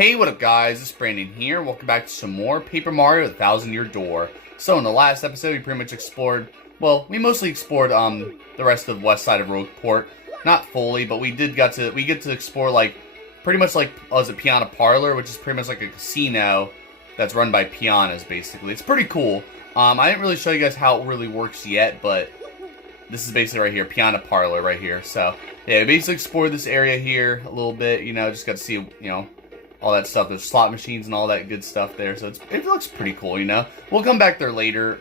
Hey, what up guys, it's Brandon here. Welcome back to some more Paper Mario The 1,000-Year Door. So in the last episode, we pretty much explored, well, we mostly explored the rest of the west side of Rogueport. Not fully, but we get to explore like, pretty much like, a Piano Parlor, which is pretty much like a casino that's run by pianos, basically. It's pretty cool. I didn't really show you guys how it really works yet, but this is basically right here, Piano Parlor right here. So, yeah, we basically explored this area here a little bit, you know, just got to see, you know, all that stuff. There's slot machines and all that good stuff there, so it looks pretty cool, you know. We'll come back there later,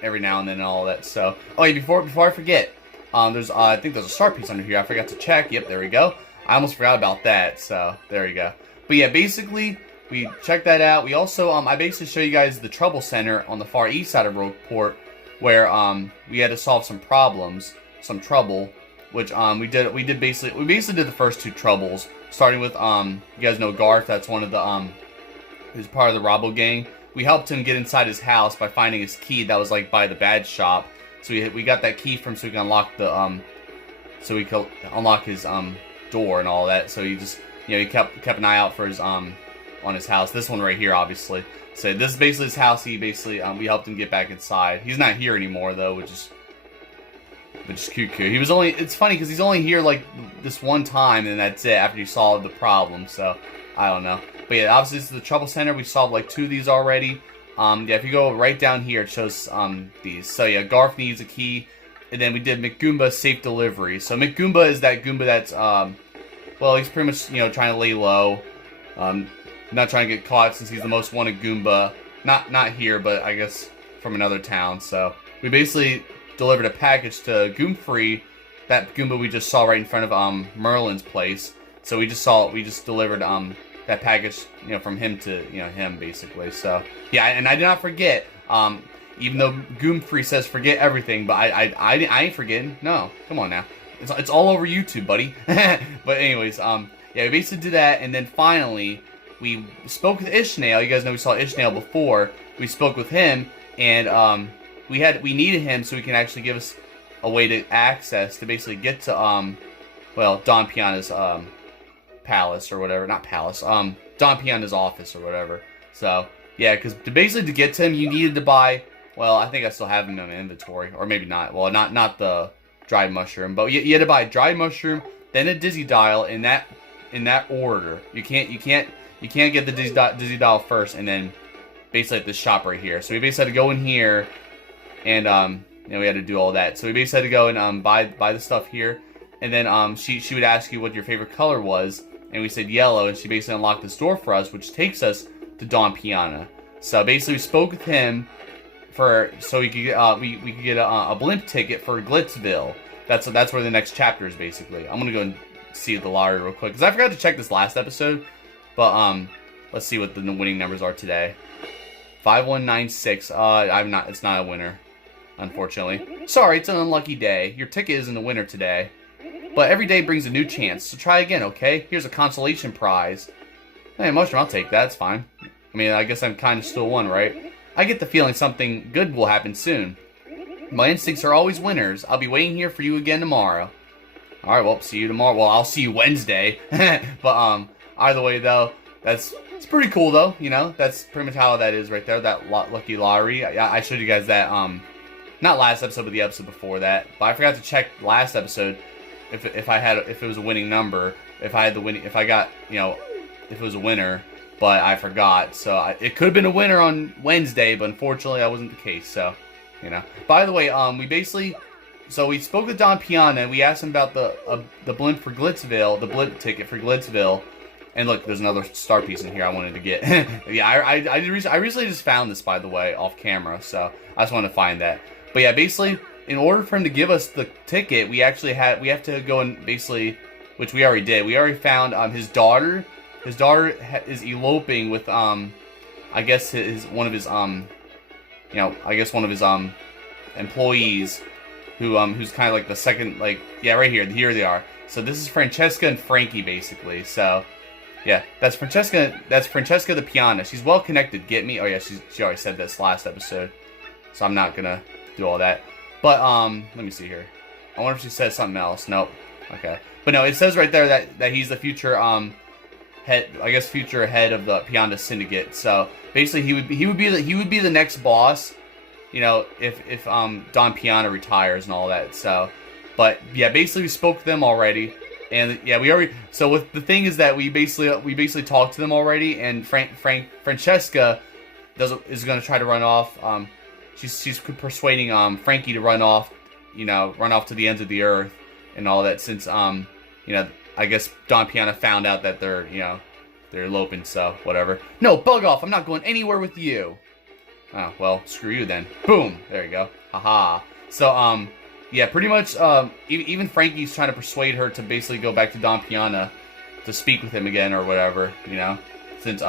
every now and then and all that. So, oh yeah, before I forget, there's I think there's a star piece under here. I forgot to check. Yep, there we go. I almost forgot about that. So there you go. But yeah, basically we checked that out. We also I basically show you guys the trouble center on the far east side of Rogueport, where we had to solve some problems, some trouble, which we basically did the first two troubles. Starting with, you guys know Garth, that's one of the, who's part of the Robbo gang. We helped him get inside his house by finding his key that was, like, by the badge shop. So we got that key from so we can unlock the, so we could unlock his, door and all that. So he just, you know, he kept an eye out for his, on his house. This one right here, obviously. So this is basically his house. He basically, we helped him get back inside. He's not here anymore, though, which is cute. He was only, it's funny because he's only here like this one time and that's it after you solved the problem, so I don't know. But yeah, obviously this is the trouble center. We solved like 2 of these already. Yeah, if you go right down here, it shows these. So yeah, Garth needs a key, and then we did McGoomba safe delivery. So McGoomba is that Goomba that's well, he's pretty much, you know, trying to lay low, not trying to get caught since he's the most wanted Goomba. Not here, but I guess from another town. So we basically delivered a package to Goomfree, that Goomba we just saw right in front of Merlin's place. So we just delivered that package, you know, from him to, you know, him basically. So yeah, and I did not forget, even though Goomfree says forget everything, but I ain't forgetting. No, come on now, it's all over YouTube, buddy. But anyways, yeah, we basically did that, and then finally we spoke with Ishmael. You guys know we saw Ishmael before. We spoke with him, and we needed him so he can actually give us a way to access to basically get to well, Don Pianta's palace or whatever, not palace, Don Pianta's office or whatever. So yeah, because basically to get to him you needed to buy, well, I think I still have him in my inventory, or maybe not. Well, not the dried mushroom, but you had to buy a dried mushroom, then a dizzy dial in that order. You can't get the dizzy dial first and then basically at this shop right here. So we basically had to go in here. And, you know, we had to do all that. So we basically had to go and, buy the stuff here. And then, she would ask you what your favorite color was. And we said yellow. And she basically unlocked this door for us, which takes us to Don Pianta. So basically, we spoke with him so we could get, we could get a blimp ticket for Glitzville. That's where the next chapter is, basically. I'm gonna go and see the lottery real quick. Because I forgot to check this last episode. But, let's see what the winning numbers are today. 5196. It's not a winner, unfortunately. Sorry, it's an unlucky day. Your ticket isn't a winner today. But every day brings a new chance, so try again, okay? Here's a consolation prize. Hey, mushroom, I'll take that, it's fine. I mean, I guess I'm kind of still one, right? I get the feeling something good will happen soon. My instincts are always winners. I'll be waiting here for you again tomorrow. Alright, well, see you tomorrow. Well, I'll see you Wednesday. But, either way, though, it's pretty cool, though, you know? That's pretty much how that is right there, that lucky lottery. I showed you guys that, not last episode, but the episode before that. But I forgot to check last episode if it was a winning number, if I got, you know, if it was a winner, but I forgot. So it could have been a winner on Wednesday, but unfortunately that wasn't the case, so, you know. By the way, we spoke with Don Pianta, and we asked him about the blimp for Glitzville, the blimp ticket for Glitzville. And look, there's another star piece in here I wanted to get. Yeah, I recently just found this, by the way, off camera, so I just wanted to find that. But yeah, basically, in order for him to give us the ticket, we have to go and basically, which we already did. We already found his daughter. His daughter is eloping with I guess one of his employees, who's kind of like the second, like, yeah, right here. Here they are. So this is Francesca and Frankie, basically. So yeah, that's Francesca. That's Francesca the Piana. She's well connected. Get me? Oh yeah, she already said this last episode, so I'm not gonna do all that. But let me see here. I wonder if she says something else. Nope. Okay. But no, it says right there that he's the future future head of the Pianta Syndicate. So basically, he would be the next boss, you know, if Don Pianta retires and all that. So, but yeah, basically we spoke to them already, and yeah, we already. So with the thing is that we basically talked to them already, and Francesca is going to try to run off. She's persuading Frankie to run off to the ends of the earth and all that, since you know, I guess Don Pianta found out that they're eloping, so whatever. No, bug off! I'm not going anywhere with you. Oh, well, screw you then. Boom! There you go. Haha. So, yeah, pretty much, even Frankie's trying to persuade her to basically go back to Don Pianta to speak with him again or whatever, you know? Since, you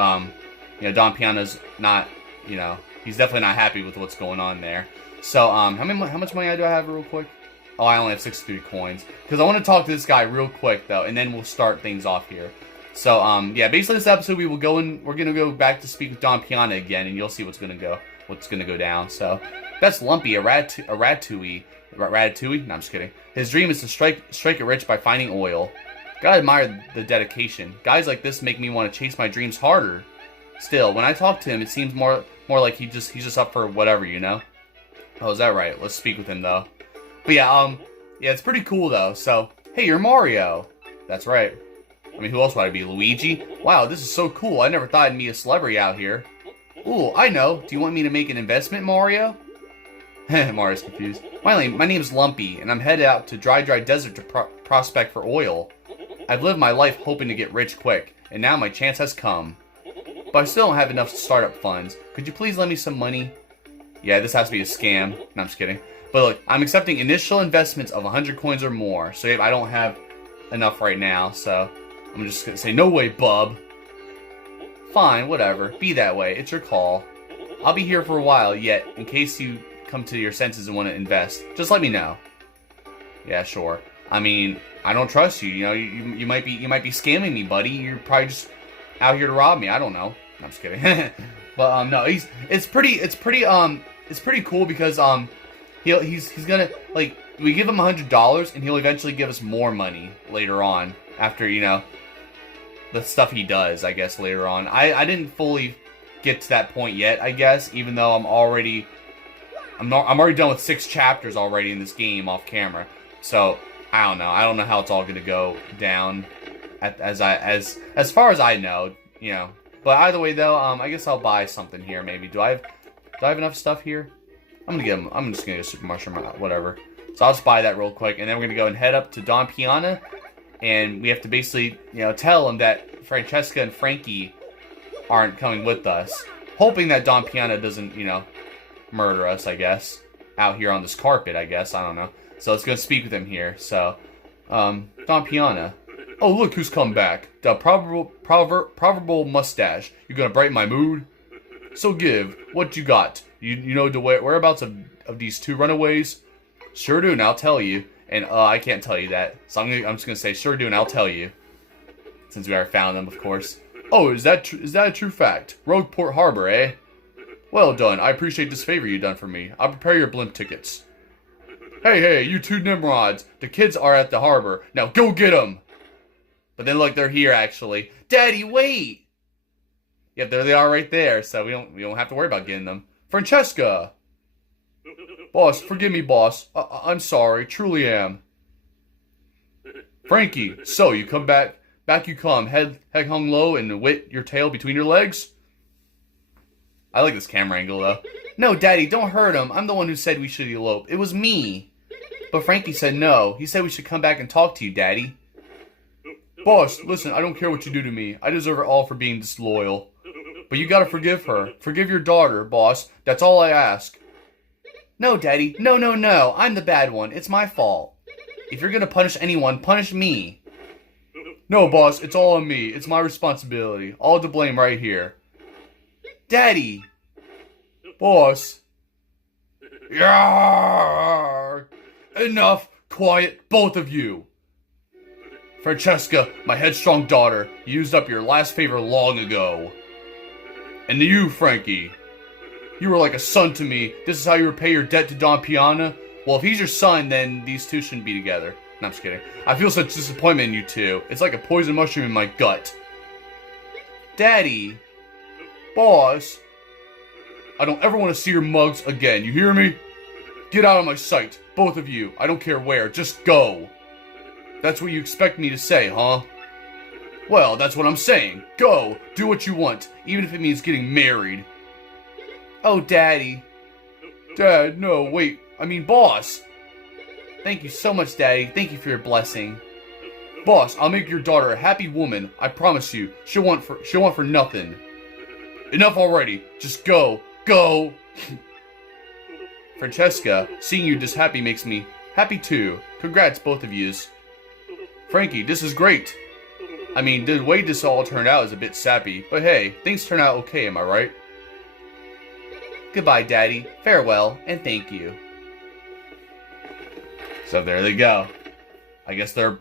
know, Don Pianta's not, you know, he's definitely not happy with what's going on there. So, how much money do I have real quick? Oh, I only have 63 coins. Because I want to talk to this guy real quick, though, and then we'll start things off here. So, yeah, basically this episode we're going to go back to speak with Don Pianta again, and you'll see what's going to go down. So, that's Lumpy, a Ratatouille. Ratatouille? No, I'm just kidding. His dream is to strike it rich by finding oil. Gotta admire the dedication. Guys like this make me want to chase my dreams harder. Still, when I talk to him, it seems more like he's just up for whatever, you know? Oh, is that right? Let's speak with him, though. But yeah, yeah, it's pretty cool, though. So, hey, you're Mario. That's right. I mean, who else would I be? Luigi? Wow, this is so cool. I never thought I'd meet a celebrity out here. Ooh, I know. Do you want me to make an investment, Mario? Mario's confused. My name's Lumpy, and I'm headed out to dry desert to prospect for oil. I've lived my life hoping to get rich quick, and now my chance has come. But I still don't have enough startup funds. Could you please lend me some money? Yeah, this has to be a scam. No, I'm just kidding. But look, I'm accepting initial investments of 100 coins or more. So I don't have enough right now, so I'm just going to say, no way, bub. Fine, whatever. Be that way. It's your call. I'll be here for a while yet, in case you come to your senses and want to invest. Just let me know. Yeah, sure. I mean, I don't trust you. You know, you might be scamming me, buddy. You're probably just out here to rob me. I don't know. I'm just kidding. But no, it's pretty cool because he's gonna, like, we give him $100 and he'll eventually give us more money later on after, you know, the stuff he does, I guess, later on. I didn't fully get to that point yet, I guess, even though I'm already done with 6 chapters already in this game off camera. So I don't know. I don't know how it's all gonna go down as far as I know, you know. But either way, though, I guess I'll buy something here. Maybe do I have enough stuff here? I'm just gonna get a super mushroom, whatever. So I'll just buy that real quick, and then we're gonna go and head up to Don Pianta, and we have to basically, you know, tell him that Francesca and Frankie aren't coming with us, hoping that Don Pianta doesn't, you know, murder us, I guess, out here on this carpet, I guess. I don't know. So let's go speak with him here. So, Don Pianta. Oh, look who's come back. The proverbial mustache. You gonna brighten my mood? So give, what you got? You know the whereabouts of these 2 runaways? Sure do, and I'll tell you. And I can't tell you that, so I'm just gonna say sure do, and I'll tell you. Since we already found them, of course. Oh, is that a true fact? Rogueport Harbor, eh? Well done. I appreciate this favor you done for me. I'll prepare your blimp tickets. Hey, you 2 Nimrods. The kids are at the harbor. Now go get them. But then look, they're here actually. Daddy, wait. Yep, there they are right there. So we don't have to worry about getting them. Francesca. Boss, forgive me, boss. I'm sorry. Truly am. Frankie, so you come back. Back you come. Head hung low and wit your tail between your legs. I like this camera angle, though. No, Daddy, don't hurt him. I'm the one who said we should elope. It was me. But Frankie said no. He said we should come back and talk to you, Daddy. Boss, listen, I don't care what you do to me. I deserve it all for being disloyal. But you gotta forgive her. Forgive your daughter, boss. That's all I ask. No, Daddy. No. I'm the bad one. It's my fault. If you're gonna punish anyone, punish me. No, boss. It's all on me. It's my responsibility. All to blame right here. Daddy. Boss. Yarr! Enough. Quiet, both of you. Francesca, my headstrong daughter, you used up your last favor long ago. And to you, Frankie. You were like a son to me. This is how you repay your debt to Don Pianta? Well, if he's your son, then these 2 shouldn't be together. No, I'm just kidding. I feel such disappointment in you 2. It's like a poison mushroom in my gut. Daddy. Boss. I don't ever want to see your mugs again, you hear me? Get out of my sight, both of you. I don't care where, just go. That's what you expect me to say, huh? Well, that's what I'm saying. Go, do what you want, even if it means getting married. Oh, Daddy. Dad, no, wait, I mean boss. Thank you so much, Daddy. Thank you for your blessing. Boss, I'll make your daughter a happy woman. I promise you. She'll want for nothing. Enough already. Just go. Go. Francesca, seeing you this happy makes me happy too. Congrats, both of yous. Frankie, this is great. I mean, the way this all turned out is a bit sappy, but hey, things turn out okay, am I right? Goodbye, Daddy. Farewell, and thank you. So there they go. I guess they're,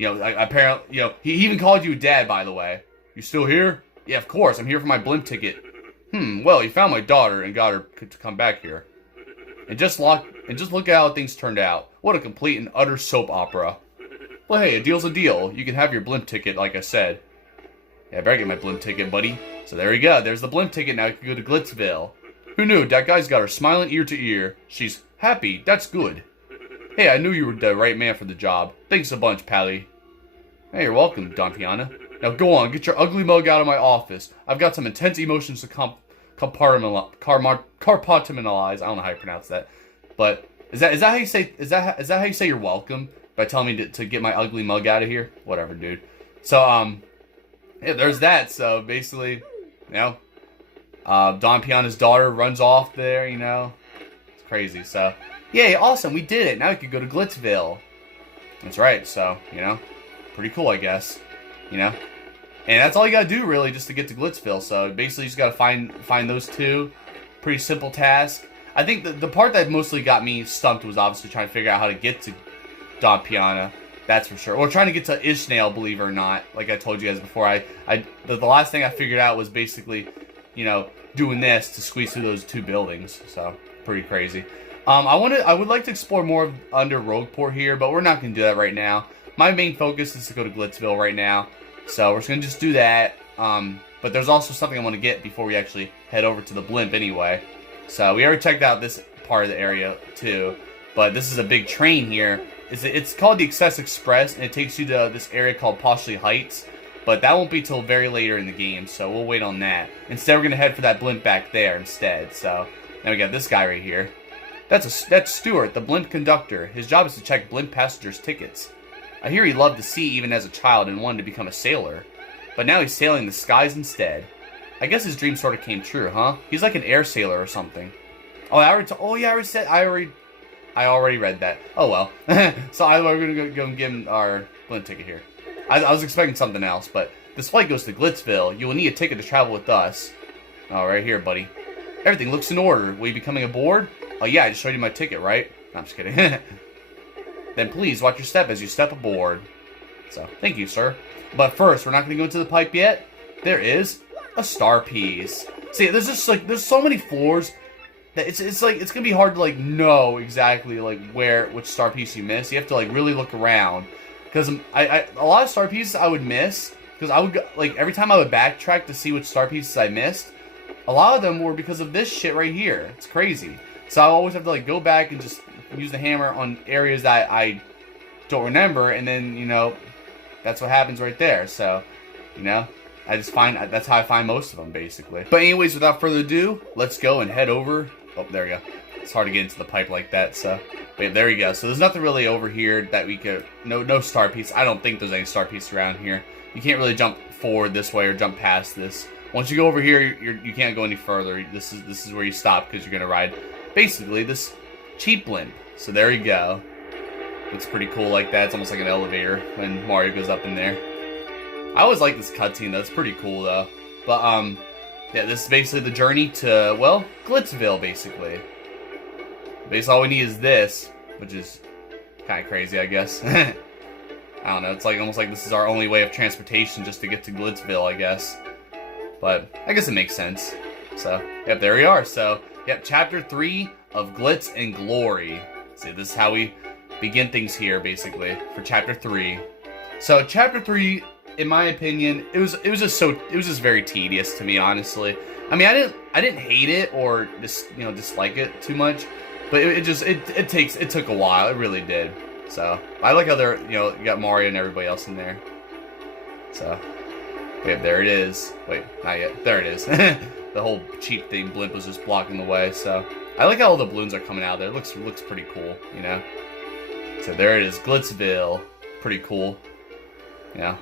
apparently, he even called you Dad, by the way. You still here? Yeah, of course. I'm here for my blimp ticket. Well, you found my daughter and got her to come back here. And just look at how things turned out. What a complete and utter soap opera. Well, hey, a deal's a deal. You can have your blimp ticket, like I said. Yeah, I better get my blimp ticket, buddy. So there we go. There's the blimp ticket. Now you can go to Glitzville. Who knew? That guy's got her smiling ear to ear. She's happy. That's good. Hey, I knew you were the right man for the job. Thanks a bunch, Pally. Hey, you're welcome, Don Pianta. Now go on, get your ugly mug out of my office. I've got some intense emotions to compartmentalize. I don't know how you pronounce that, but is that how you say how you say you're welcome? By telling me to get my ugly mug out of here? Whatever, dude. So yeah, there's that. So basically, Don Pianta's daughter runs off there. It's crazy. So yay, awesome, we did it. Now we can go to Glitzville. That's right. So pretty cool, I guess. And that's all you gotta do, really, just to get to Glitzville. So basically, you just gotta find those two. Pretty simple task. I think the part that mostly got me stumped was obviously trying to figure out how to get to Don Pianta. That's for sure. Or trying to get to Ishnail, believe it or not. Like I told you guys before, the last thing I figured out was basically, doing this to squeeze through those two buildings. So pretty crazy. I would like to explore more of under Rogueport here, but we're not gonna do that right now. My main focus is to go to Glitzville right now. So we're just going to just do that. But there's also something I want to get before we actually head over to the blimp anyway. So we already checked out this part of the area too. But this is a big train here. It's called the Excess Express, and it takes you to this area called Poshley Heights. But that won't be till very later in the game, so we'll wait on that. Instead, we're going to head for that blimp back there instead. So now we got this guy right here. That's Stuart, the blimp conductor. His job is to check blimp passengers' tickets. I hear he loved the sea even as a child and wanted to become a sailor. But now he's sailing the skies instead. I guess his dream sort of came true, huh? He's like an air sailor or something. Oh, I already read that. Oh well. So we're gonna go and give him our blimp ticket here. I was expecting something else, but this flight goes to Glitzville. You will need a ticket to travel with us. Oh, right here, buddy. Everything looks in order. Will you be coming aboard? Oh yeah, I just showed you my ticket, right? No, I'm just kidding. Then please watch your step as you step aboard. So, thank you, sir. But first, we're not going to go into the pipe yet. There is a star piece. See, there's there's so many floors that it's going to be hard to know exactly which star piece you miss. You have to really look around, because a lot of star pieces I would miss because I would every time I would backtrack to see which star pieces I missed. A lot of them were because of this shit right here. It's crazy. So I always have to go back and just use the hammer on areas that I don't remember, and then that's what happens right there. So I just that's how I find most of them, basically. But anyways, without further ado, let's go and head over. Oh, there we go. It's hard to get into the pipe like that, so but there we go. So there's nothing really over here that we could no star piece. I don't think there's any star piece around here. You can't really jump forward this way or jump past this. Once you go over here, you can't go any further. This is where you stop, because you're gonna ride basically this cheap blimp. So there you go. Looks pretty cool like that. It's almost like an elevator when Mario goes up in there. I always like this cutscene though. It's pretty cool though. But yeah, this is basically the journey to, well, Glitzville basically. Basically all we need is this, which is kind of crazy, I guess. I don't know. It's almost like this is our only way of transportation just to get to Glitzville, I guess. But I guess it makes sense. So, yep, there we are. So, yep, Chapter 3 of Glitz and Glory. See, this is how we begin things here, basically, for Chapter 3. So, Chapter 3 in my opinion, it was just very tedious to me, honestly. I mean, I didn't hate it or just dislike it too much, but it took a while. It really did. So I like how you got Mario and everybody else in there. So wait, there it is. Wait, not yet. There it is. The whole cheap thing blimp was just blocking the way. So I like how all the balloons are coming out there. It looks pretty cool, you know. So there it is, Glitzville. Pretty cool. Yeah.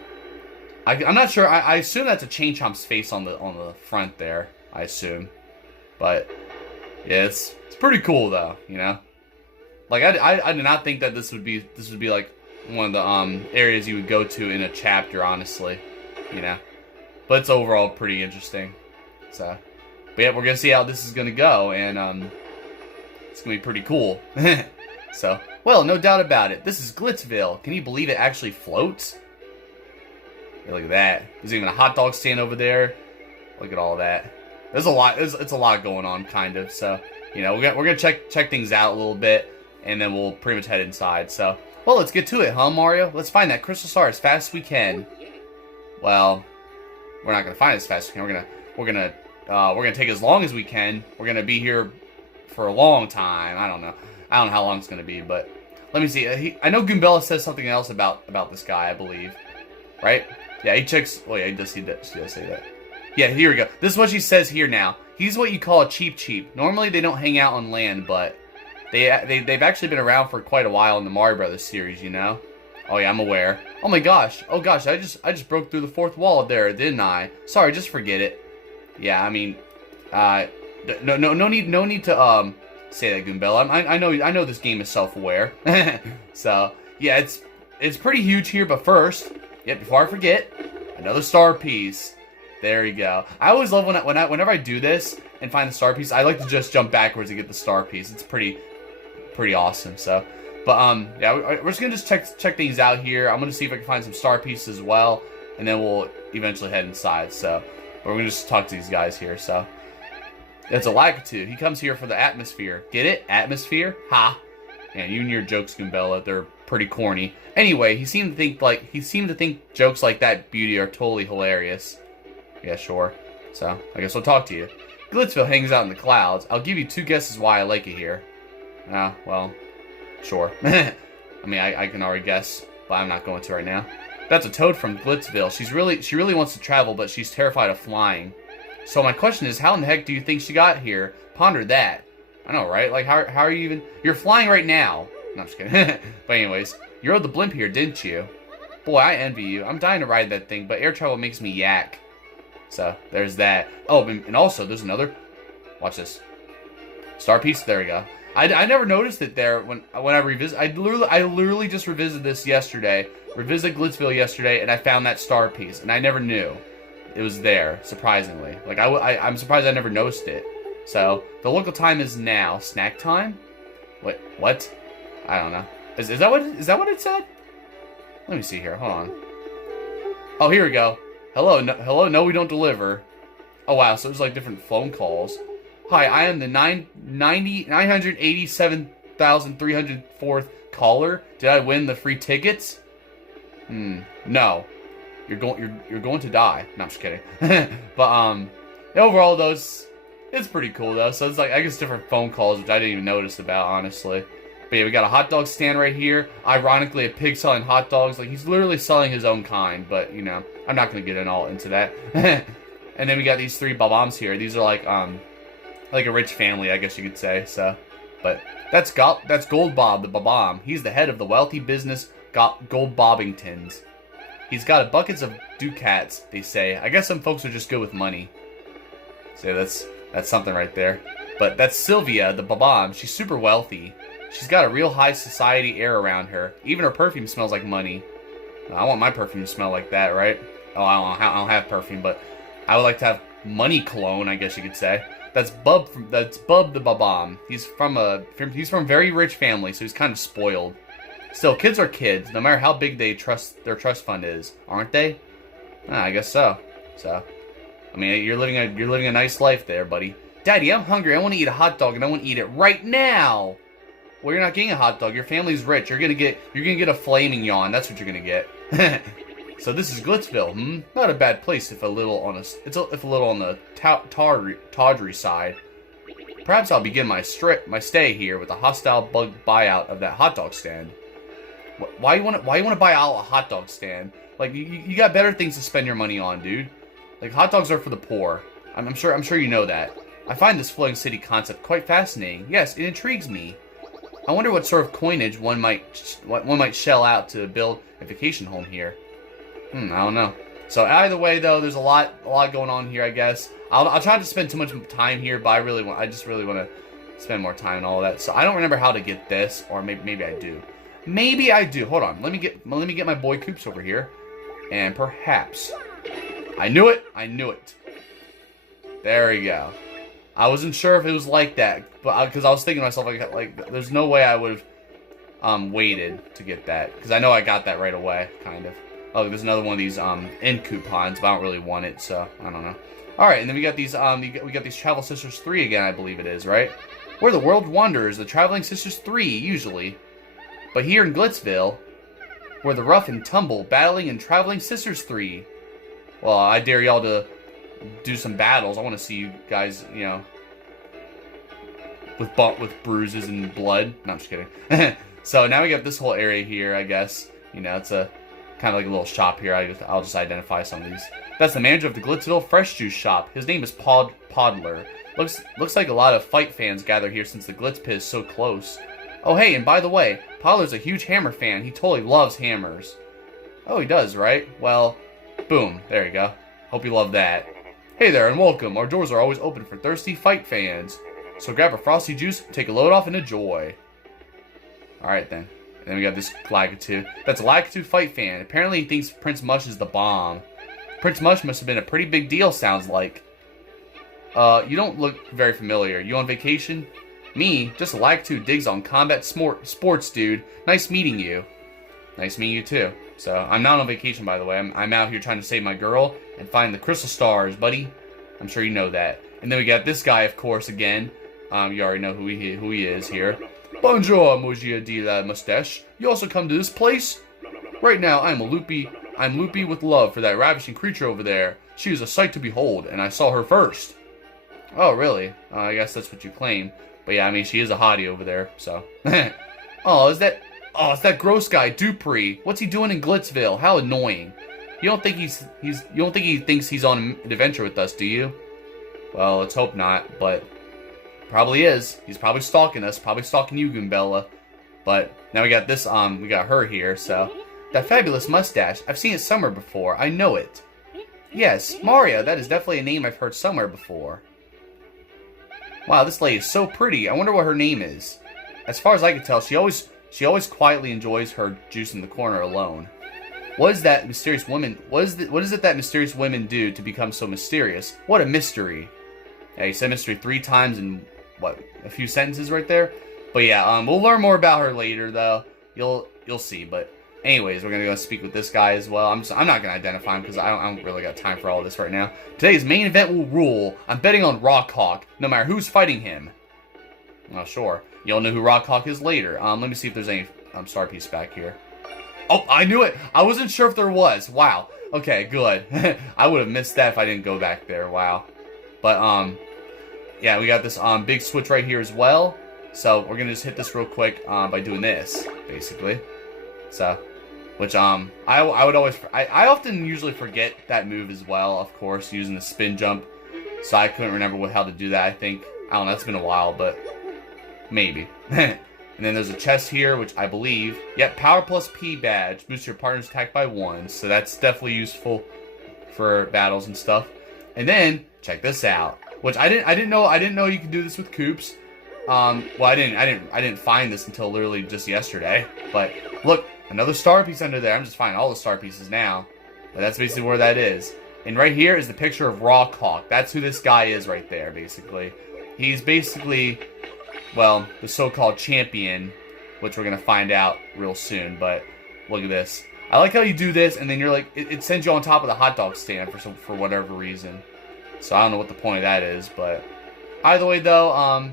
I'm not sure. I assume that's a Chain Chomp's face on the front there. I assume, but yeah, it's pretty cool though. You know, like I did not think that this would be like one of the areas you would go to in a chapter. Honestly, you know, but it's overall pretty interesting. So, but yeah, we're gonna see how this is gonna go, and it's gonna be pretty cool. So, well, no doubt about it. This is Glitzville. Can you believe it actually floats? Yeah, look at that. There's even a hot dog stand over there. Look at all that. There's a lot. It's a lot going on, kind of. So, you know, we're gonna check things out a little bit, and then we'll pretty much head inside. So, well, let's get to it, huh, Mario? Let's find that crystal star as fast as we can. Well, we're not gonna find it as fast as we can. We're gonna take as long as we can. We're gonna be here for a long time. I don't know how long it's gonna be, but let me see. I know Goombella says something else about this guy, I believe, right? Yeah, he checks. Oh yeah, he does say that. Yeah, here we go. This is what she says here now. He's what you call a cheap. Normally they don't hang out on land, but they've actually been around for quite a while in the Mario Brothers series, you know? Oh yeah, I'm aware. Oh my gosh. Oh gosh, I just broke through the fourth wall there, didn't I? Sorry, just forget it. Yeah, I mean, no need to say that, Goombella. I know this game is self-aware. So yeah, it's pretty huge here. But first, before I forget, another star piece. There you go. I always love whenever I do this and find the star piece. I like to just jump backwards and get the star piece. It's pretty awesome. So, but yeah, we're just gonna check things out here. I'm gonna see if I can find some star pieces as well, and then we'll eventually head inside. So, but we're gonna just talk to these guys here. So, it's a Lakitu. He comes here for the atmosphere. Get it? Atmosphere? Ha! And you and your jokes, Goombella, they're pretty corny. Anyway, he seemed to think jokes like that beauty are totally hilarious. Yeah, sure. So, I guess I'll talk to you. Glitzville hangs out in the clouds. I'll give you 2 guesses why I like it here. Well, sure. I mean, I can already guess, but I'm not going to right now. That's a toad from Glitzville. She really wants to travel, but she's terrified of flying. So my question is, how in the heck do you think she got here? Ponder that. I know, right? Like, how are you even... You're flying right now. No, I'm just kidding. But anyways, you rode the blimp here, didn't you? Boy, I envy you. I'm dying to ride that thing, but air travel makes me yak. So, there's that. Oh, and also, there's another... Watch this. Star piece, there we go. I never noticed it there when I revisit. I literally just revisited this yesterday. Revisited Glitzville yesterday, and I found that star piece, and I never knew it was there. Surprisingly, like I'm surprised I never noticed it. So the local time is now. Snack time? Wait, what? I don't know. Is that what it said? Let me see here. Hold on. Oh, here we go. Hello, no, we don't deliver. Oh wow, so there's like different phone calls. Hi, I am the 987,304th caller. Did I win the free tickets? No. You're going to die. No, I'm just kidding. But overall though, it's pretty cool though. So it's like, I guess, different phone calls, which I didn't even notice about, honestly. But yeah, we got a hot dog stand right here. Ironically, a pig selling hot dogs. Like, he's literally selling his own kind. But you know, I'm not gonna get into that. And then we got these 3 bob-ombs here. These are like a rich family, I guess you could say. So, but that's Gold Bob, the bob-omb. He's the head of the wealthy business Gold Bobbingtons. He's got buckets of ducats, they say. I guess some folks are just good with money. So that's something right there. But that's Sylvia, the bob-omb. She's super wealthy. She's got a real high society air around her. Even her perfume smells like money. I want my perfume to smell like that, right? Oh, I don't have perfume, but I would like to have money cologne, I guess you could say. That's Bub the bob-omb. He's from a very rich family, so he's kind of spoiled. Still, kids are kids, no matter how big their trust fund is, aren't they? I guess so. So, I mean, you're living a nice life there, buddy. Daddy, I'm hungry. I want to eat a hot dog, and I want to eat it right now. Well, you're not getting a hot dog. Your family's rich. You're gonna get a flaming yawn. That's what you're gonna get. So this is Glitzville, Not a bad place if a little on the tawdry side. Perhaps I'll begin my stay here with a hostile bug buyout of that hot dog stand. Why you want to buy out a hot dog stand? Like you got better things to spend your money on, dude. Like hot dogs are for the poor. I'm sure you know that. I find this floating city concept quite fascinating. Yes, it intrigues me. I wonder what sort of coinage one might shell out to build a vacation home here. I don't know. So either way, though, there's a lot going on here. I guess I'll try to spend too much time here, but I just really want to spend more time and all of that. So I don't remember how to get this, or maybe I do. Maybe I do. Hold on. Let me get my boy Coops over here, and perhaps I knew it. There we go. I wasn't sure if it was like that, but because I was thinking to myself like there's no way I would have waited to get that, because I know I got that right away, kind of. Oh, there's another one of these end coupons, but I don't really want it, so I don't know. All right, and then we got these we got these Travel Sisters 3 again, I believe it is, right? Where the world wanders, the Traveling Sisters 3 usually, but here in Glitzville, we're the rough and tumble battling and Traveling Sisters 3. Well, I dare y'all to do some battles. I want to see you guys, you know, with bruises and blood. No, I'm just kidding. So now we got this whole area here, I guess. You know, it's a kind of like a little shop here. I'll just identify some of these. That's the manager of the Glitzville Fresh Juice Shop. His name is Podler. Looks like a lot of fight fans gather here since the Glitz Pit is so close. Oh, hey, and by the way, Podler's a huge hammer fan. He totally loves hammers. Oh, he does, right? Well, boom. There you go. Hope you love that. Hey there, and welcome. Our doors are always open for thirsty fight fans. So grab a frosty juice, take a load off, and enjoy. Alright, then. And then we got this Lakitu. That's a Lakitu fight fan. Apparently he thinks Prince Mush is the bomb. Prince Mush must have been a pretty big deal, sounds like. You don't look very familiar. You on vacation? Me? Just a Lakitu digs on combat sports, dude. Nice meeting you. Nice meeting you, too. So, I'm not on vacation, by the way. I'm out here trying to save my girl and find the crystal stars, buddy. I'm sure you know that. And then we got this guy, of course, again. You already know who he is here. Bonjour, Mogia de la Mustache. You also come to this place? Right now, I'm loopy with love for that ravishing creature over there. She is a sight to behold, and I saw her first. Oh, really? I guess that's what you claim. But yeah, I mean, she is a hottie over there, so. It's that gross guy, Dupree. What's he doing in Glitzville? How annoying. You don't think he thinks he's on an adventure with us, do you? Well, let's hope not, but probably is. He's probably stalking us, probably stalking you, Goombella. But now we got this, we got her here, so. That fabulous mustache. I've seen it somewhere before. I know it. Yes, Mario. That is definitely a name I've heard somewhere before. Wow, this lady is so pretty. I wonder what her name is. As far as I can tell, she always quietly enjoys her juice in the corner alone. What is that mysterious woman? What is it that mysterious women do to become so mysterious? What a mystery. Yeah, he said mystery 3 times in, what, a few sentences right there? But yeah, we'll learn more about her later, though. You'll see, but anyways, we're going to go speak with this guy as well. I'm not going to identify him because I don't really got time for all this right now. Today's main event will rule. I'm betting on Rawk Hawk, no matter who's fighting him. Oh, sure. You'll know who Rawk Hawk is later. Let me see if there's any star piece back here. Oh, I knew it! I wasn't sure if there was. Wow. Okay, good. I would have missed that if I didn't go back there. Wow. But, yeah, we got this big switch right here as well. So, we're going to just hit this real quick by doing this, basically. So, which, I often usually forget that move as well, of course, using the spin jump. So, I couldn't remember how to do that, I think. I don't know, it's been a while, but maybe. And then there's a chest here, which I believe, yep, Power plus P badge boosts your partner's attack by 1. So that's definitely useful for battles and stuff. And then check this out, which I didn't know you could do this with Koops. Well, I didn't find this until literally just yesterday. But look, another star piece under there. I'm just finding all the star pieces now. But that's basically where that is. And right here is the picture of Rawk Hawk. That's who this guy is right there, basically. He's basically, well, the so-called champion, which we're going to find out real soon, but look at this. I like how you do this, and then you're like, it sends you on top of the hot dog stand for whatever reason. So I don't know what the point of that is, but either way, though,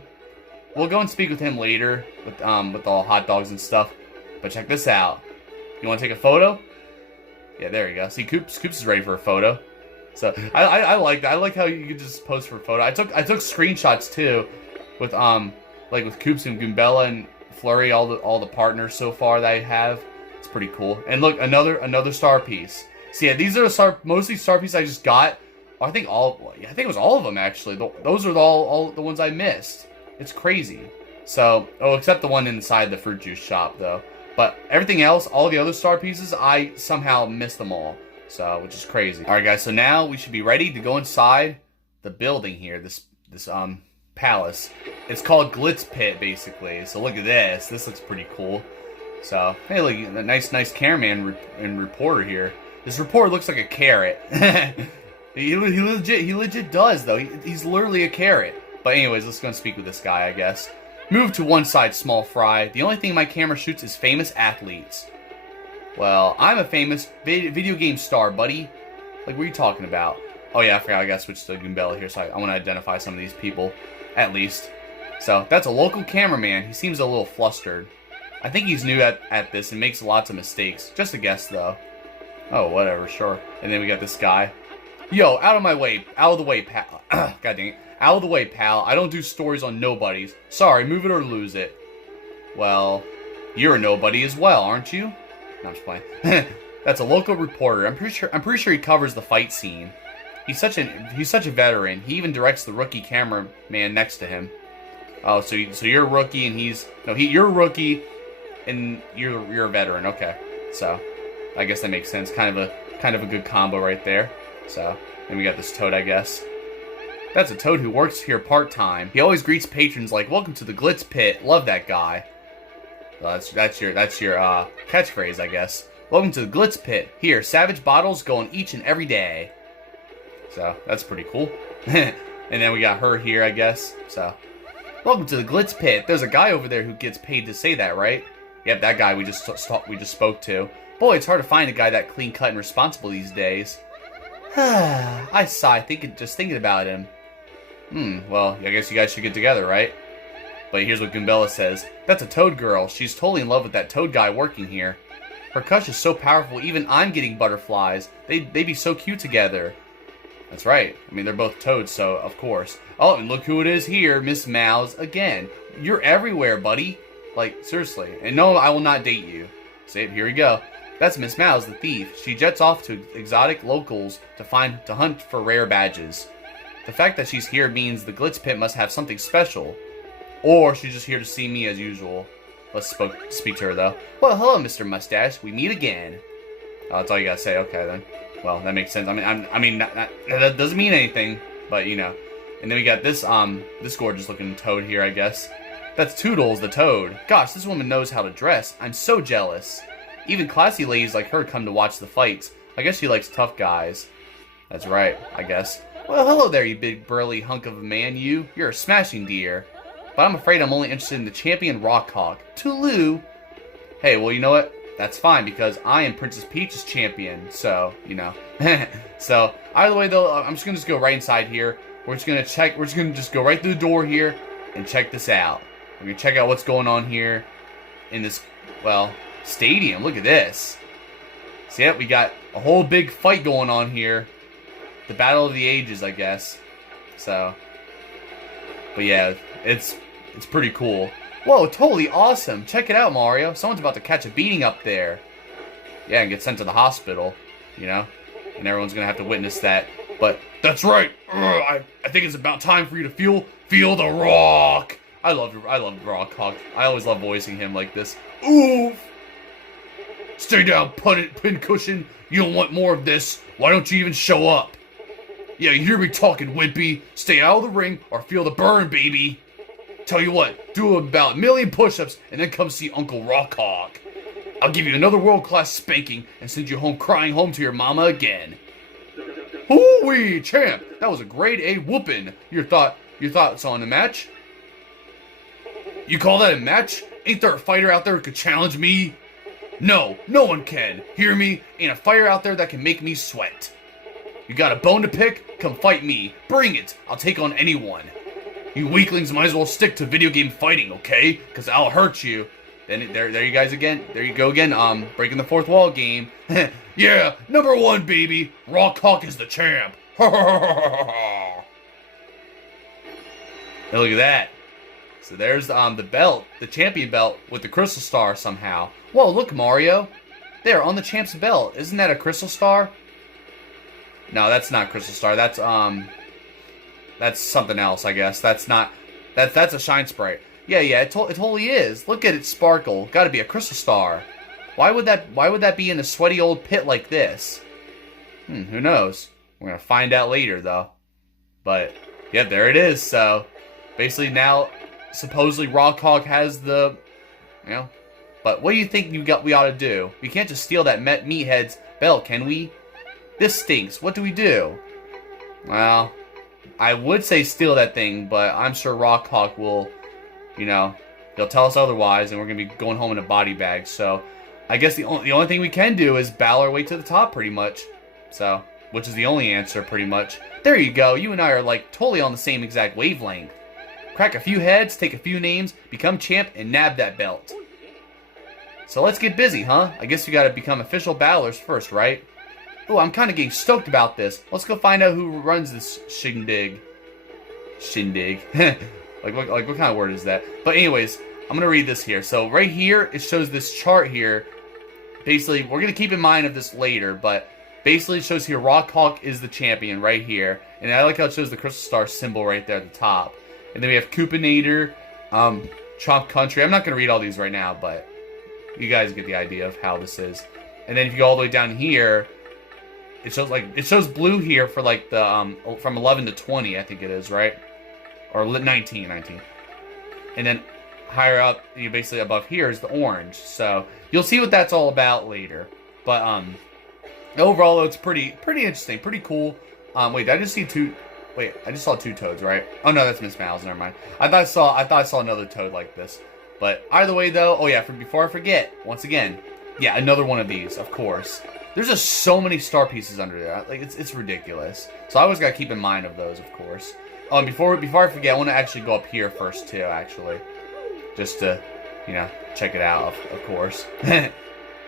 we'll go and speak with him later with all hot dogs and stuff. But check this out. You want to take a photo? Yeah, there you go. See, Coops is ready for a photo. So I like that. I like how you can just pose for a photo. I took screenshots too, with like with Coops and Goombella and Flurry, all the partners so far that I have. It's pretty cool. And look, another star piece. So yeah, these are mostly star pieces I just got. I think it was all of them actually. Those are all the ones I missed. It's crazy. So, except the one inside the fruit juice shop though. But everything else, all the other star pieces, I somehow missed them all. So, which is crazy. All right, guys. So now we should be ready to go inside the building here. This palace. It's called Glitz Pit, basically. So look at this. This looks pretty cool. So, hey, look, a nice cameraman and reporter here. This reporter looks like a carrot. He legit does, though. He's literally a carrot. But anyways, let's go and speak with this guy, I guess. Move to one side, small fry. The only thing my camera shoots is famous athletes. Well, I'm a famous video game star, buddy. Like, what are you talking about? Oh, yeah, I forgot. I got to switch to Goombella here, so I want to identify some of these people, at least. So, that's a local cameraman. He seems a little flustered. I think he's new at this and makes lots of mistakes. Just a guess, though. Oh, whatever, sure. And then we got this guy. Yo, out of my way. Out of the way, pal. God dang it. Out of the way, pal. I don't do stories on nobodies. Sorry, move it or lose it. Well, you're a nobody as well, aren't you? No, I'm just playing. That's a local reporter. I'm pretty sure he covers the fight scene. He's such a veteran. He even directs the rookie cameraman next to him. Oh, so you're a rookie and you're a rookie and you're a veteran. Okay. So, I guess that makes sense. Kind of a good combo right there. So, then we got this toad, I guess. That's a toad who works here part-time. He always greets patrons like, "Welcome to the Glitz Pit." Love that guy. Well, that's your catchphrase, I guess. Welcome to the Glitz Pit. Here, savage bottles going each and every day. So, that's pretty cool. And then we got her here, I guess. So, welcome to the Glitz Pit. There's a guy over there who gets paid to say that, right? Yep, that guy we just spoke to. Boy, it's hard to find a guy that clean-cut and responsible these days. I sigh, just thinking about him. Well, I guess you guys should get together, right? But here's what Goombella says. That's a toad girl. She's totally in love with that toad guy working here. Her crush is so powerful, even I'm getting butterflies. They'd be so cute together. That's right. I mean, they're both toads, so of course. Oh, and look who it is here, Miss Mouse again. You're everywhere, buddy. Like, seriously. And no, I will not date you. See, here we go. That's Miss Mouse, the thief. She jets off to exotic locals to hunt for rare badges. The fact that she's here means the Glitz Pit must have something special. Or she's just here to see me as usual. Let's speak to her, though. Well, hello, Mr. Mustache. We meet again. Oh, that's all you gotta say. Okay, then. Well, that makes sense. I mean, that doesn't mean anything, but, you know. And then we got this gorgeous-looking toad here, I guess. That's Toodles, the toad. Gosh, this woman knows how to dress. I'm so jealous. Even classy ladies like her come to watch the fights. I guess she likes tough guys. That's right, I guess. Well, hello there, you big burly hunk of a man, you. You're a smashing dear. But I'm afraid I'm only interested in the champion Rawk Hawk. Tulu. Hey, well, you know what? That's fine, because I am Princess Peach's champion. So, you know. So, either way, though, I'm just going to go right inside here. We're just going to go right through the door here and check this out. We're going to check out what's going on here in this, well, stadium. Look at this. See it? We got a whole big fight going on here. The Battle of the Ages, I guess. So, but yeah, it's pretty cool. Whoa, totally awesome. Check it out, Mario. Someone's about to catch a beating up there. Yeah, and get sent to the hospital, you know? And everyone's going to have to witness that. But that's right. I think it's about time for you to feel the rock. I love Rawk Hawk. I always love voicing him like this. Oof. Stay down, pincushion. You don't want more of this. Why don't you even show up? Yeah, you hear me talking, wimpy. Stay out of the ring or feel the burn, baby. Tell you what, do about 1,000,000 push-ups and then come see Uncle Rawk Hawk. I'll give you another world-class spanking and send you home crying home to your mama again. Hoo-wee, champ! That was a grade A whooping. Your thoughts on the match? You call that a match? Ain't there a fighter out there who could challenge me? No, no one can. Hear me? Ain't a fighter out there that can make me sweat. You got a bone to pick? Come fight me. Bring it. I'll take on anyone. You weaklings might as well stick to video game fighting, okay? Because I'll hurt you. Then there you guys again. There you go again. Breaking the fourth wall game. Yeah, number 1, baby. Rawk Hawk is the champ. Hey, look at that. So there's the belt, the champion belt with the crystal star somehow. Whoa, look, Mario. There on the champ's belt. Isn't that a crystal star? No, that's not crystal star. That's something else, I guess. That's a shine sprite. Yeah, it totally is. Look at it sparkle. Got to be a crystal star. Why would that be in a sweaty old pit like this? Who knows? We're gonna find out later, though. But yeah, there it is. So basically now, supposedly Rawk Hawk has the, But what do you think we ought to do? We can't just steal that meathead's belt, can we? This stinks. What do we do? Well, I would say steal that thing, but I'm sure Rawk Hawk will, he'll tell us otherwise, and we're going to be going home in a body bag. So, I guess the only thing we can do is battle our way to the top, pretty much. So, which is the only answer, pretty much. There you go. You and I are, like, totally on the same exact wavelength. Crack a few heads, take a few names, become champ, and nab that belt. So let's get busy, huh? I guess we got to become official battlers first, right? Oh, I'm kind of getting stoked about this. Let's go find out who runs this shindig. Shindig. like what kind of word is that? But anyways, I'm going to read this here. So right here, it shows this chart here. Basically, we're going to keep in mind of this later, but basically it shows here Rawk Hawk is the champion right here. And I like how it shows the crystal star symbol right there at the top. And then we have Coopinator, Chomp Country. I'm not going to read all these right now, but you guys get the idea of how this is. And then if you go all the way down here, it shows blue here for like the from 11 to 20, I think it is, right? Or 19. And then higher up, basically above here is the orange. So you'll see what that's all about later. But overall, it's pretty interesting, pretty cool. Wait, did I just see two? Wait, I just saw 2 toads, right? Oh no, that's Miss Mouse. Never mind. I thought I saw another toad like this. But either way, though, oh yeah, before I forget, once again, yeah, another one of these, of course. There's just so many star pieces under there. Like, it's ridiculous. So I always got to keep in mind of those, of course. Oh, and before I forget, I want to actually go up here first, too, actually. Just to, check it out, of course.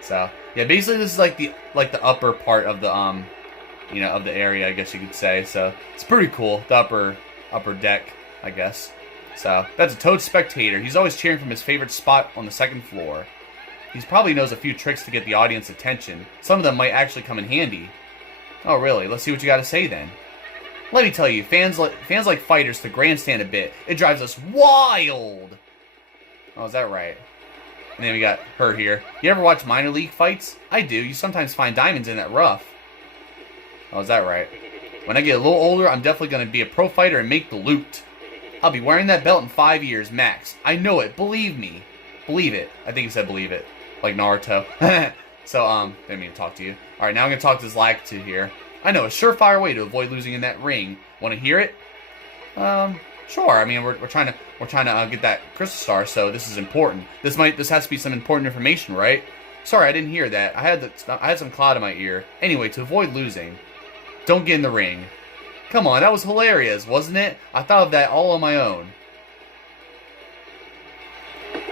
So, yeah, basically this is like the upper part of the, of the area, I guess you could say. So, it's pretty cool, the upper deck, I guess. So, that's a Toad spectator. He's always cheering from his favorite spot on the 2nd floor. He probably knows a few tricks to get the audience attention. Some of them might actually come in handy. Oh, really? Let's see what you got to say then. Let me tell you, fans like fighters to grandstand a bit. It drives us wild. Oh, is that right? And then we got her here. You ever watch minor league fights? I do. You sometimes find diamonds in that rough. Oh, is that right? When I get a little older, I'm definitely going to be a pro fighter and make the loot. I'll be wearing that belt in 5 years, max. I know it. Believe me. Believe it. I think he said believe it. Like Naruto. So, didn't mean to talk to you. Alright, now I'm going to talk to this Lakitu here. I know a surefire way to avoid losing in that ring. Want to hear it? Sure. I mean, we're trying to get that crystal star, so this is important. This has to be some important information, right? Sorry, I didn't hear that. I had some cloud in my ear. Anyway, to avoid losing, don't get in the ring. Come on, that was hilarious, wasn't it? I thought of that all on my own.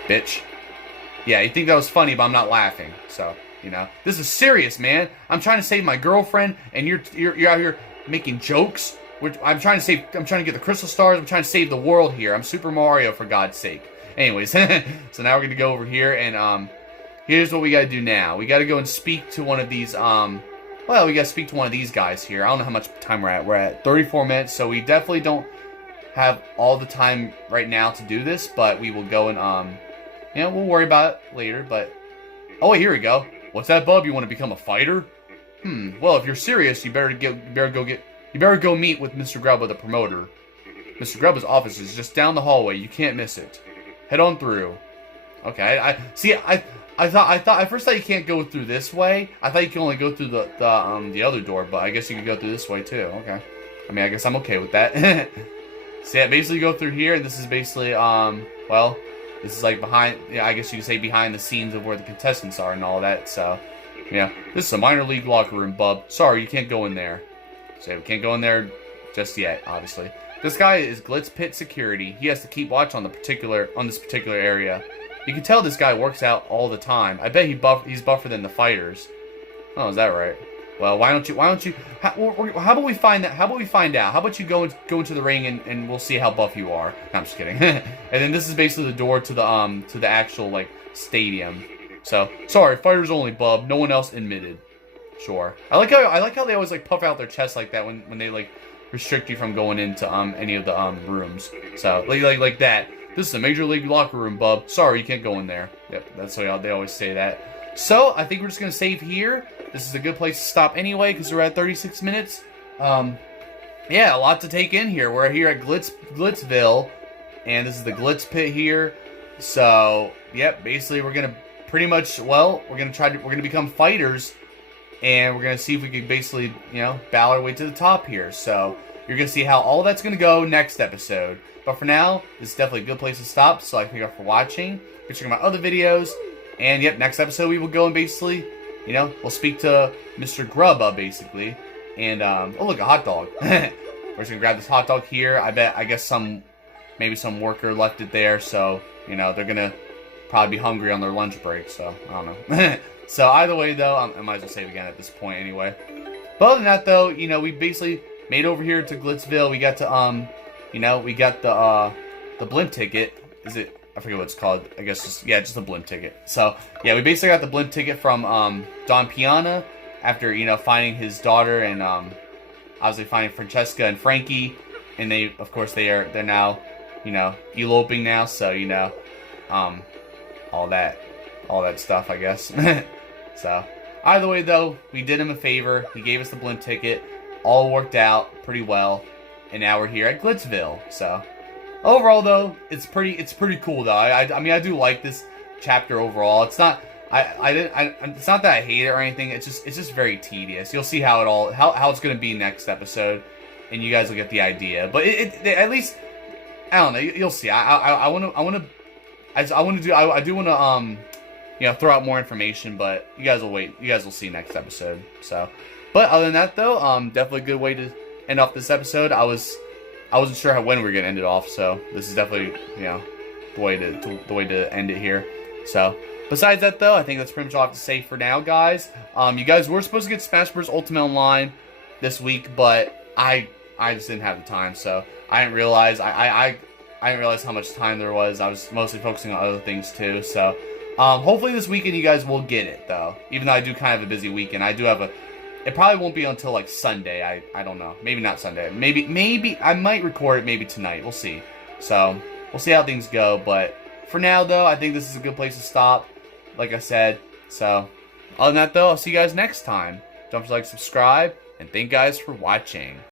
Bitch. Yeah, you think that was funny, but I'm not laughing. So, this is serious, man. I'm trying to save my girlfriend, and you're out here making jokes. I'm trying to get the crystal stars. I'm trying to save the world here. I'm Super Mario, for God's sake. Anyways, so now we're gonna go over here, and here's what we gotta do now. We gotta go and speak to one of these. Well, we gotta speak to one of these guys here. I don't know how much time we're at. We're at 34 minutes, so we definitely don't have all the time right now to do this. But we will go and we'll worry about it later. But oh, wait, here we go. What's that, bub? You want to become a fighter? Well, if you're serious, you better go meet with Mr. Grubba, the promoter. Mr. Grubba's office is just down the hallway. You can't miss it. Head on through. Okay, I first thought you can't go through this way. I thought you could only go through the other door, but I guess you could go through this way too. Okay. I mean, I guess I'm okay with that. So yeah, basically go through here, and this is basically well, this is like behind. Yeah, I guess you could say behind the scenes of where the contestants are and all that. So yeah, this is a minor league locker room, bub. Sorry, you can't go in there. So yeah, we can't go in there just yet, obviously. This guy is Glitz Pit security. He has to keep watch on this particular area. You can tell this guy works out all the time. I bet he's buffer than the fighters. Oh, is that right? Well, why don't you, how about we find that, how about we find out? How about you go into the ring and we'll see how buff you are. No, I'm just kidding. And then this is basically the door to the actual, like, stadium. So, sorry, fighters only, bub. No one else admitted. Sure. I like how they always, like, puff out their chest like that when they, like, restrict you from going into, any of the, rooms. So, like that. This is a major league locker room, bub. Sorry, you can't go in there. Yep, that's why they always say that. So, I think we're just gonna save here. This is a good place to stop anyway, because we're at 36 minutes. Yeah, a lot to take in here. We're here at Glitzville, and this is the Glitz Pit here. So, yep, basically we're gonna pretty much, well, we're gonna become fighters, and we're gonna see if we can basically, you know, battle our way to the top here. So, you're gonna see how all that's gonna go next episode. But for now, this is definitely a good place to stop. So, I thank you all for watching. Be checking out my other videos, and yep, next episode we will go and basically, you know, we'll speak to Mr. Grubba, basically. And, oh, look, a hot dog. We're just gonna grab this hot dog here. I guess maybe some worker left it there, so, you know, they're gonna probably be hungry on their lunch break, so, I don't know. So, either way, though, I might as well save again at this point, anyway. But other than that, though, you know, we basically made over here to Glitzville. We got to, you know, we got the blimp ticket. Is it... I forget what it's called. I guess just a blimp ticket. So, yeah, we basically got the blimp ticket from Don Pianta after, you know, finding his daughter and obviously finding Francesca and Frankie, and they, of course, they're now, you know, eloping now. So, you know, all that stuff, I guess. So, either way, though, we did him a favor. He gave us the blimp ticket. All worked out pretty well, and now we're here at Glitzville. So. Overall, though, it's pretty cool, though. I mean, I do like this chapter overall. It's not, it's not that I hate it or anything. It's just very tedious. You'll see how it's gonna be next episode, and you guys will get the idea. But at least, I don't know. You'll see. I do want to you know, throw out more information, but you guys will wait. You guys will see next episode. So, but other than that, though, definitely a good way to end off this episode. I wasn't sure when we were gonna end it off, so this is definitely, you know, the way to end it here. So, besides that, though, I think that's pretty much all I have to say for now, guys. You guys were supposed to get Smash Bros. Ultimate Online this week, but I just didn't have the time, so I didn't realize I didn't realize how much time there was. I was mostly focusing on other things too. So, hopefully this weekend you guys will get it, though. Even though I do kind of have a busy weekend, I do have a. It probably won't be until, like, Sunday. I don't know. Maybe not Sunday. Maybe I might record it maybe tonight. We'll see. So, we'll see how things go. But for now, though, I think this is a good place to stop. Like I said. So, other than that, though, I'll see you guys next time. Don't forget to like, subscribe, and thank you guys for watching.